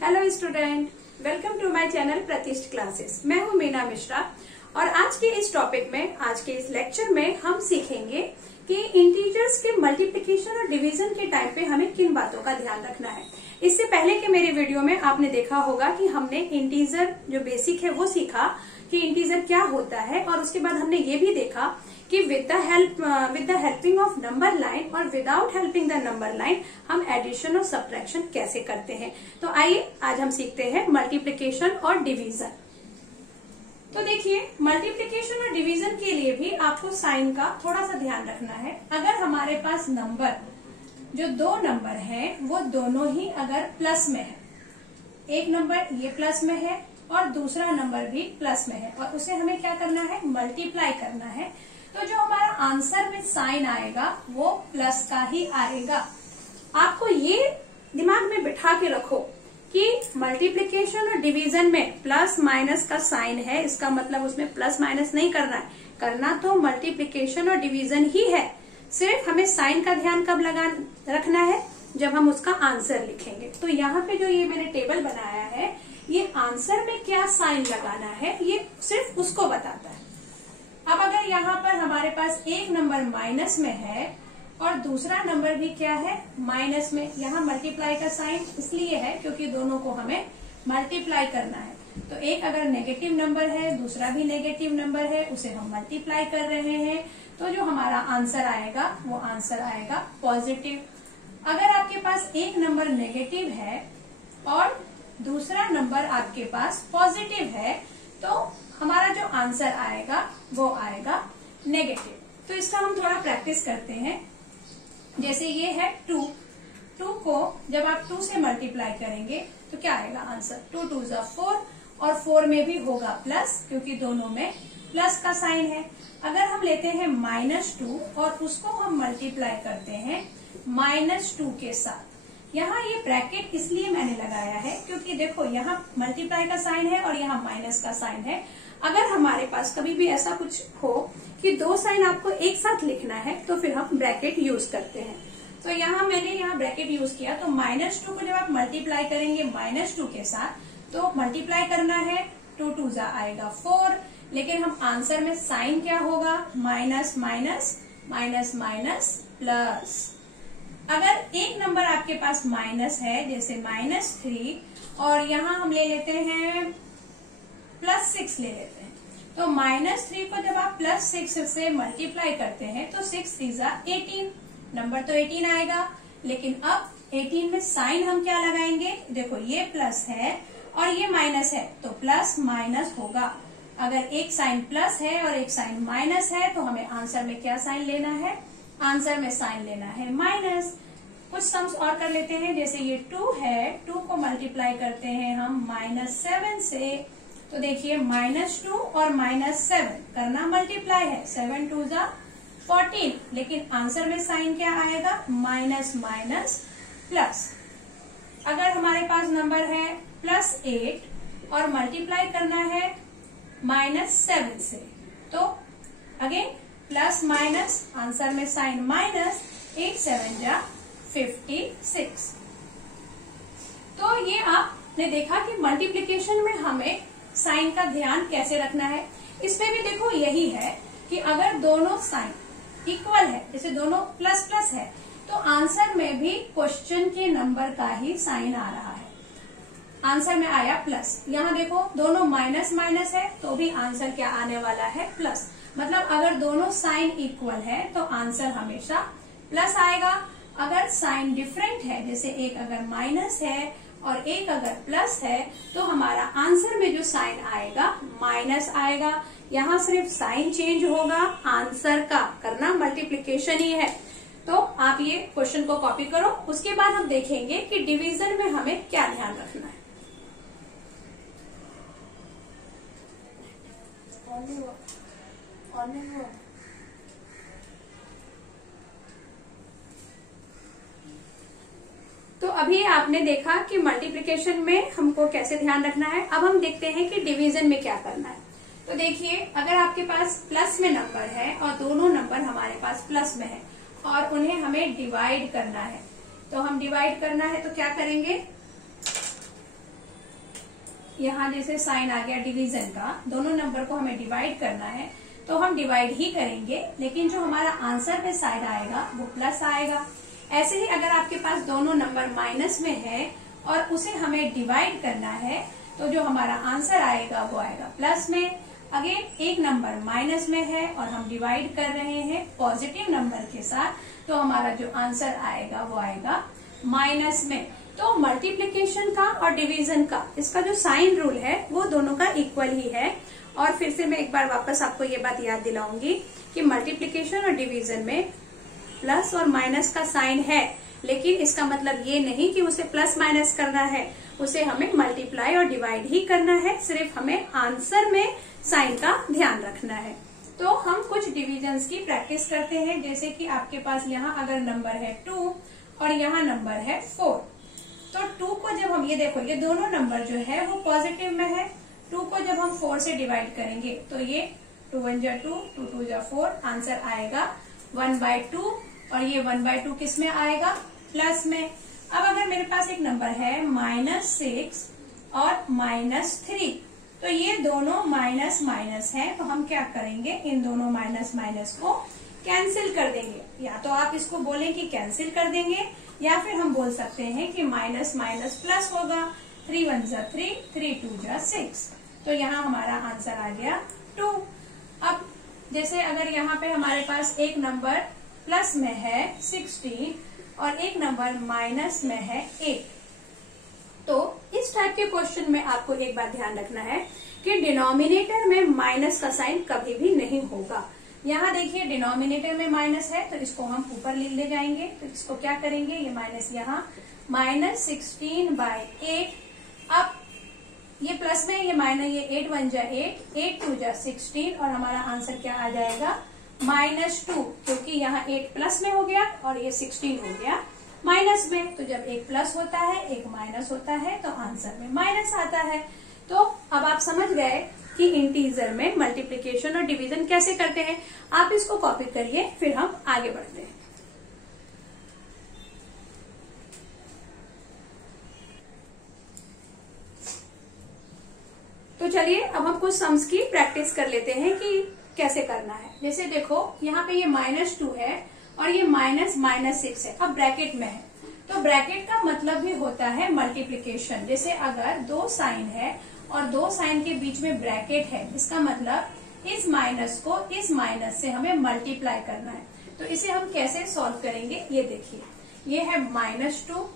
Hello student, welcome to my channel Pratishth classes. मैं हूं मीना मिश्रा और आज के इस टॉपिक में, आज के इस लेक्चर में हम सीखेंगे कि इंटीजर्स के मल्टीप्लिकेशन और डिवीजन के टाइम पे हमें किन बातों का ध्यान रखना है। इससे पहले के मेरे वीडियो में आपने देखा होगा कि हमने इंटीजर जो बेसिक है वो सीखा कि इंटीजर क्या होता है, और उसके बाद हमने ये भी देखा कि with the helping of number line और without helping the number line हम एडिशन और सब्ट्रैक्शन कैसे करते हैं। तो आइए आज हम सीखते हैं मल्टीप्लिकेशन और डिवीजन। तो देखिए, मल्टीप्लिकेशन और डिवीजन के लिए भी आपको साइन का थोड़ा सा ध्यान रखना है। अगर हमारे पास नंबर, जो दो नंबर हैं, वो दोनों ही अगर प्लस में है, एक नंबर ये प्लस में है और दूसरा नंबर भी प्लस में है, और उसे हमें क्या करना है, मल्टीप्लाई करना है, तो जो हमारा आंसर में साइन आएगा वो प्लस का ही आएगा। आपको ये दिमाग में बिठा के रखो कि मल्टीप्लिकेशन और डिवीजन में प्लस माइनस का साइन है, इसका मतलब उसमें प्लस माइनस नहीं करना है। करना तो मल्टीप्लिकेशन और डिवीजन ही है, सिर्फ हमें साइन का ध्यान कब रखना है, जब हम उसका आंसर लिखेंगे। तो यहाँ पे जो ये मैंने टेबल बनाया है, ये आंसर में क्या साइन लगाना है ये सिर्फ उसको बताता है। अब अगर यहाँ पर हमारे पास एक नंबर माइनस में है और दूसरा नंबर भी क्या है, माइनस में, यहाँ मल्टीप्लाई का साइन इसलिए है क्योंकि दोनों को हमें मल्टीप्लाई करना है। तो एक अगर नेगेटिव नंबर है, दूसरा भी नेगेटिव नंबर है, उसे हम मल्टीप्लाई कर रहे हैं, तो जो हमारा आंसर आएगा वो आंसर आएगा पॉजिटिव। अगर आपके पास एक नंबर नेगेटिव है और दूसरा नंबर आपके पास पॉजिटिव है, तो हमारा जो आंसर आएगा वो आएगा नेगेटिव। तो इसका हम थोड़ा प्रैक्टिस करते हैं। जैसे ये है 2 को जब आप 2 से मल्टीप्लाई करेंगे तो क्या आएगा आंसर, 2 2 जा 4, और 4 में भी होगा प्लस क्योंकि दोनों में प्लस का साइन है। अगर हम लेते हैं -2 और उसको हम मल्टीप्लाई करते हैं -2 के साथ, यहाँ ये ब्रैकेट इसलिए मैंने लगाया है क्योंकि देखो यहाँ मल्टीप्लाई का साइन है और यहाँ माइनस का साइन है। अगर हमारे पास कभी भी ऐसा कुछ हो कि दो साइन आपको एक साथ लिखना है तो फिर हम ब्रैकेट यूज करते हैं। तो यहाँ मैंने यहाँ ब्रैकेट यूज किया। तो -2 को जब आप मल्टीप्लाई करेंगे -2 के साथ, तो मल्टीप्लाई करना है, 2 2 जा आएगा 4, लेकिन हम आंसर में साइन क्या होगा, minus minus minus minus plus. अगर एक नंबर आपके पास माइनस है, जैसे -3, और यहाँ हम ले लेते हैं +6 ले लेते हैं, तो -3 को जब आप +6 से मल्टीप्लाई करते हैं तो 6 3 जा 18, नंबर तो 18 आएगा। लेकिन अब 18 में साइन हम क्या लगाएंगे, देखो ये प्लस है और ये माइनस है, तो प्लस माइनस होगा। अगर एक साइन प्लस है और एक साइन माइनस है तो हमें आंसर में क्या साइन लेना है, आंसर में साइन लेना है माइनस। कुछ सम्स और कर लेते हैं। जैसे ये 2 है, 2 को मल्टीप्लाई करते हैं हम -7 से, तो देखिए -2 और -7 करना मल्टीप्लाई है, 7 2 जा 14, लेकिन आंसर में साइन क्या आएगा, माइनस माइनस प्लस। अगर हमारे पास नंबर है +8 और मल्टीप्लाई करना है -7 से, तो अगेन प्लस माइनस, आंसर में साइन माइनस, 8 7 जा 56। तो ये आपने देखा कि मल्टीप्लिकेशन में हमें साइन का ध्यान कैसे रखना है। इसमें भी देखो यही है कि अगर दोनों साइन इक्वल है, जैसे दोनों प्लस प्लस है, तो आंसर में भी क्वेश्चन के नंबर का ही साइन आ रहा है। आंसर में आया प्लस। यहाँ देखो दोनों माइनस माइनस है तो भी आंसर क्या आने वाला है, प्लस। मतलब अगर दोनों साइन इक्वल है तो आंसर हमेशा प्लस आएगा। अगर साइन डिफरेंट है, जैसे एक अगर माइनस है और एक अगर प्लस है, तो हमारा आंसर में जो साइन आएगा माइनस आएगा। यहाँ सिर्फ साइन चेंज होगा, आंसर का करना मल्टीप्लिकेशन ही है। तो आप ये क्वेश्चन को कॉपी करो। उसके बाद हम देखेंगे कि डिवीजन में हमें क्या ध्यान रखना है। तो अभी आपने देखा कि मल्टीप्लिकेशन में हमको कैसे ध्यान रखना है। अब हम देखते हैं कि डिवीजन में क्या करना है। तो देखिए, अगर आपके पास प्लस में नंबर है और दोनों नंबर हमारे पास प्लस में है और उन्हें हमें डिवाइड करना है, तो हम डिवाइड करना है तो क्या करेंगे, यहाँ जैसे साइन आ गया डिवीजन का, दोनों नंबर को हमें डिवाइड करना है तो हम डिवाइड ही करेंगे, लेकिन जो हमारा आंसर में साइड आएगा वो प्लस आएगा। ऐसे ही अगर आपके पास दोनों नंबर माइनस में है और उसे हमें डिवाइड करना है तो जो हमारा आंसर आएगा वो आएगा प्लस में। अगेन एक नंबर माइनस में है और हम डिवाइड कर रहे हैं पॉजिटिव नंबर के साथ, तो हमारा जो आंसर आएगा वो आएगा माइनस में। तो मल्टीप्लिकेशन का और डिवीजन का इसका जो साइन रूल है वो दोनों का इक्वल ही है। और फिर से मैं एक बार वापस आपको ये बात याद दिलाऊंगी कि मल्टीप्लिकेशन और डिवीजन में प्लस और माइनस का साइन है, लेकिन इसका मतलब ये नहीं कि उसे प्लस माइनस करना है, उसे हमें मल्टीप्लाई और डिवाइड ही करना है, सिर्फ हमें आंसर में साइन का ध्यान रखना है। तो हम कुछ डिविजन्स की प्रैक्टिस करते हैं, जैसे कि आपके पास यहाँ अगर नंबर है 2 और यहाँ नंबर है 4, तो 2 को जब हम, ये देखो ये दोनों नंबर जो है वो पॉजिटिव में है, 2 को जब हम 4 से डिवाइड करेंगे तो ये 2 1 जा 2, 2 2 जा 4, आंसर आएगा 1/2 और ये 1/2 किस में आएगा? प्लस में। अब अगर मेरे पास एक नंबर है -6 और -3, तो ये दोनों माइनस माइनस है, तो हम क्या करेंगे, इन दोनों माइनस माइनस को कैंसिल कर देंगे। या तो आप इसको बोलें कि कैंसिल कर देंगे, या फिर हम बोल सकते हैं कि माइनस माइनस प्लस होगा, 3 1 जा 3, 3 2 जा 6, तो यहाँ हमारा आंसर आ गया 2। अब जैसे अगर यहाँ पे हमारे पास एक नंबर प्लस में है 16 और एक नंबर माइनस में है 8, तो इस टाइप के क्वेश्चन में आपको एक बात ध्यान रखना है कि डिनोमिनेटर में माइनस का साइन कभी भी नहीं होगा। यहाँ देखिए डिनोमिनेटर में माइनस है तो इसको हम ऊपर ले जाएंगे, तो इसको क्या करेंगे, ये माइनस यहाँ -16/8। अब ये प्लस में, ये माइनस, ये 8 1 जा 8, 8 2 जा 16 और हमारा आंसर क्या आ जाएगा -2, क्योंकि यहाँ 8 प्लस में हो गया और ये 16 हो गया माइनस में। तो जब एक प्लस होता है एक माइनस होता है तो आंसर में माइनस आता है। तो अब आप समझ गए कि इंटीजर में मल्टीप्लिकेशन और डिवीजन कैसे करते हैं। आप इसको कॉपी करिए, फिर हम आगे बढ़ते हैं। तो चलिए अब हम कुछ सम्स की प्रैक्टिस कर लेते हैं कि कैसे करना है। जैसे देखो यहाँ पे ये -2 है और ये -6 है, अब ब्रैकेट में है, तो ब्रैकेट का मतलब भी होता है मल्टीप्लिकेशन। जैसे अगर 2 साइन है और 2 साइन के बीच में ब्रैकेट है, इसका मतलब इस माइनस को इस माइनस से हमें मल्टीप्लाई करना है। तो इसे हम कैसे सॉल्व करेंगे, ये देखिए, ये है -2,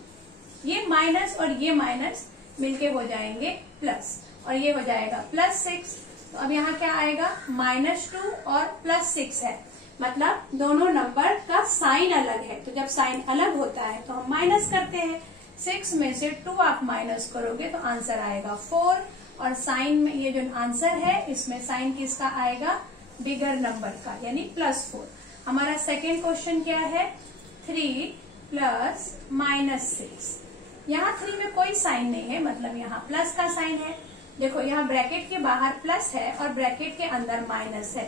ये माइनस और ये माइनस मिलके हो जाएंगे प्लस, और ये हो जाएगा +6। तो अब यहाँ क्या आएगा, -2 और +6 है, मतलब दोनों नंबर का साइन अलग है। तो जब साइन अलग होता है तो हम माइनस करते हैं, 6 में से 2 आप माइनस करोगे तो आंसर आएगा 4, और साइन में ये जो आंसर है इसमें साइन किसका आएगा, बिगर नंबर का, यानी +4। हमारा सेकेंड क्वेश्चन क्या है, 3 + -6। यहाँ 3 में कोई साइन नहीं है, मतलब यहाँ प्लस का साइन है। देखो यहाँ ब्रैकेट के बाहर प्लस है और ब्रैकेट के अंदर माइनस है,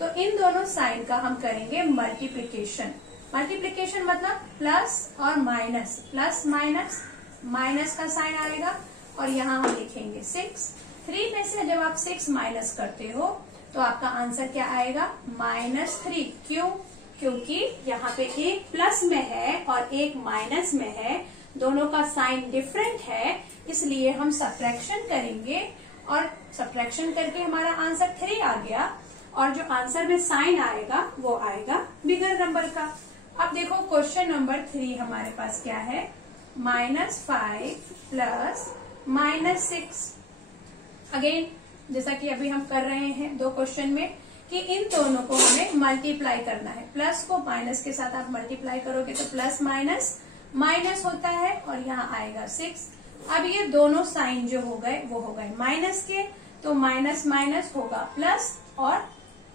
तो इन दोनों साइन का हम करेंगे मल्टीप्लिकेशन। मल्टीप्लिकेशन मतलब प्लस और माइनस, प्लस माइनस, माइनस का साइन आएगा और यहाँ हम लिखेंगे 6। 3 में से जब आप 6 माइनस करते हो तो आपका आंसर क्या आएगा, -3। क्यों? क्योंकि यहाँ पे एक प्लस में है और एक माइनस में है, दोनों का साइन डिफरेंट है, इसलिए हम सब्ट्रैक्शन करेंगे और सब्ट्रैक्शन करके हमारा आंसर 3 आ गया, और जो आंसर में साइन आएगा वो आएगा बिगर नंबर का। अब देखो क्वेश्चन नंबर 3 हमारे पास क्या है, -5 + -6। अगेन जैसा कि अभी हम कर रहे हैं 2 क्वेश्चन में कि इन दोनों को हमें मल्टीप्लाई करना है। प्लस को माइनस के साथ आप मल्टीप्लाई करोगे तो प्लस माइनस माइनस होता है और यहाँ आएगा 6। अब ये दोनों साइन जो हो गए वो हो गए माइनस के, तो माइनस माइनस होगा प्लस, और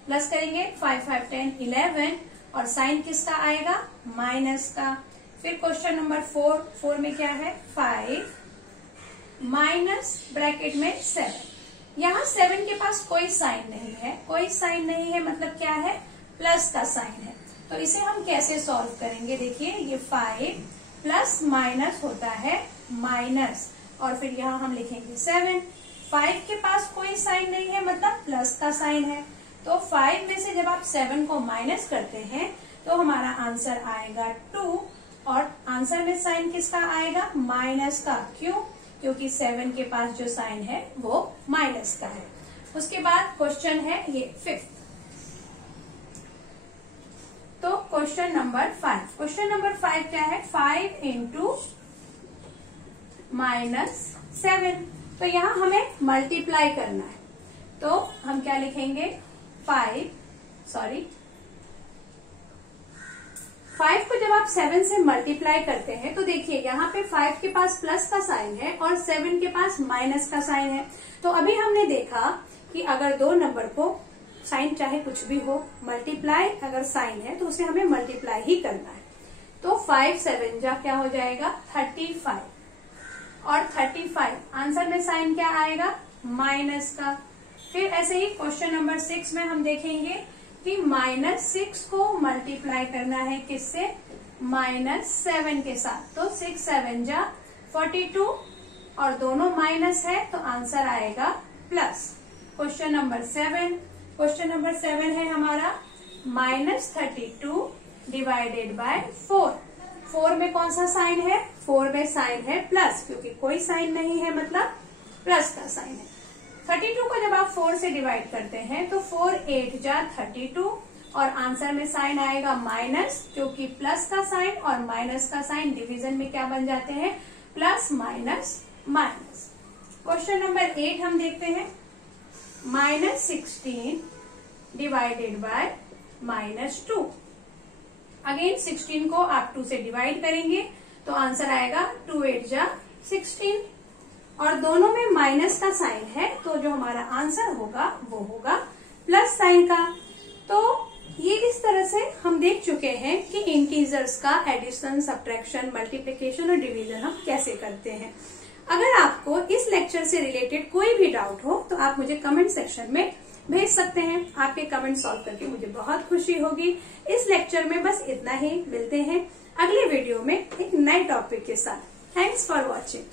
प्लस करेंगे 5 5 10 11, और साइन किसका आएगा, माइनस का। फिर क्वेश्चन नंबर 4 में क्या है, 5 माइनस ब्रैकेट में 7। यहाँ 7 के पास कोई साइन नहीं है, कोई साइन नहीं है मतलब क्या है, प्लस का साइन है। तो इसे हम कैसे सॉल्व करेंगे, देखिए ये 5 प्लस माइनस होता है माइनस, और फिर यहाँ हम लिखेंगे 7। 5 के पास कोई साइन नहीं है, मतलब प्लस का साइन है। तो 5 में से जब आप 7 को माइनस करते हैं तो हमारा आंसर आएगा 2, और आंसर में साइन किसका आएगा? माइनस का। क्यों? क्योंकि 7 के पास जो साइन है वो माइनस का है। उसके बाद क्वेश्चन है ये 5th। तो क्वेश्चन नंबर 5, क्वेश्चन नंबर 5 क्या है? 5 इंटू -7। तो यहाँ हमें मल्टीप्लाई करना है, तो हम क्या लिखेंगे? 5 को जब आप 7 से मल्टीप्लाई करते हैं तो देखिए यहाँ पे 5 के पास प्लस का साइन है और 7 के पास माइनस का साइन है। तो अभी हमने देखा कि अगर दो नंबर को साइन चाहे कुछ भी हो, मल्टीप्लाई अगर साइन है तो उसे हमें मल्टीप्लाई ही करना है। तो 5 7 जा क्या हो जाएगा? 35, और 35 आंसर में साइन क्या आएगा? माइनस का। फिर ऐसे ही क्वेश्चन नंबर 6 में हम देखेंगे कि -6 को मल्टीप्लाई करना है किससे? -7 के साथ। तो 6 7 जा 42, और दोनों माइनस है तो आंसर आएगा plus. Question number 7, question number 7 है हमारा -32 डिवाइडेड बाय 4। 4 में कौन सा साइन है? 4 में साइन है प्लस, क्योंकि कोई साइन नहीं है मतलब प्लस का साइन है। 32 को जब आप 4 से डिवाइड करते हैं तो 4 8 जा 32, और आंसर में साइन आएगा माइनस, क्योंकि प्लस का साइन और माइनस का साइन डिवीजन में क्या बन जाते हैं? Plus minus minus. Question number 8 हम देखते हैं। -16 डिवाइडेड बाय -2। अगेन 16 को आप 2 से डिवाइड करेंगे तो आंसर आएगा 2 8 जा 16, और दोनों में माइनस का साइन है तो जो हमारा आंसर होगा वो होगा प्लस साइन का। तो ये इस तरह से हम देख चुके हैं कि इंटीजर्स का एडिशन, सब्ट्रैक्शन, मल्टीप्लिकेशन और डिवीजन हम कैसे करते हैं। अगर आपको इस लेक्चर से रिलेटेड कोई भी डाउट हो तो आप मुझे कमेंट सेक्शन में भेज सकते हैं। आपके कमेंट सॉल्व करके मुझे बहुत खुशी होगी। इस लेक्चर में बस इतना ही। मिलते हैं अगले वीडियो में एक नए टॉपिक के साथ। Thanks for watching.